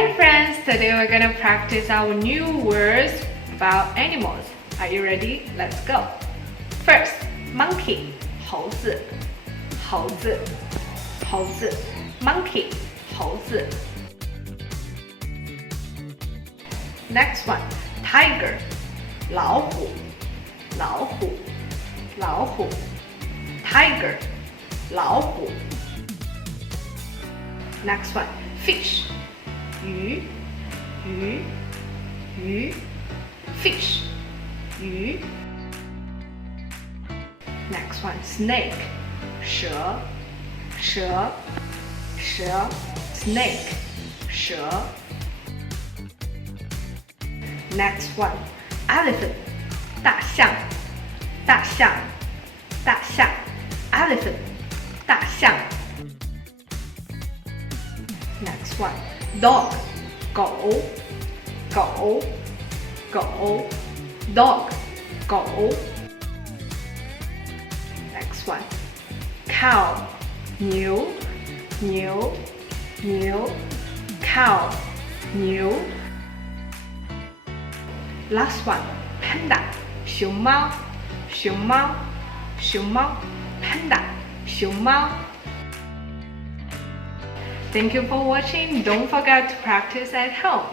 Hi friends, today we're gonna practice our new words about animals. Are you ready? Let's go. First, monkey, 猴子，猴子，猴子 monkey, 猴子。Next one, tiger, 老虎，老虎，老虎 tiger, 老虎。Next one, fish, 鱼，鱼，鱼 fish, 鱼。Next one, snake, 蛇，蛇，蛇 snake, 蛇。Next one, elephant, 大象，大象，大象 elephant, 大象。Next one, dog, 狗，狗，狗 dog, 狗。Next one, cow, 牛，牛，牛 cow, 牛。Last one, panda, 熊猫，熊猫，熊猫 panda, 熊猫。Thank you for watching. Don't forget to practice at home.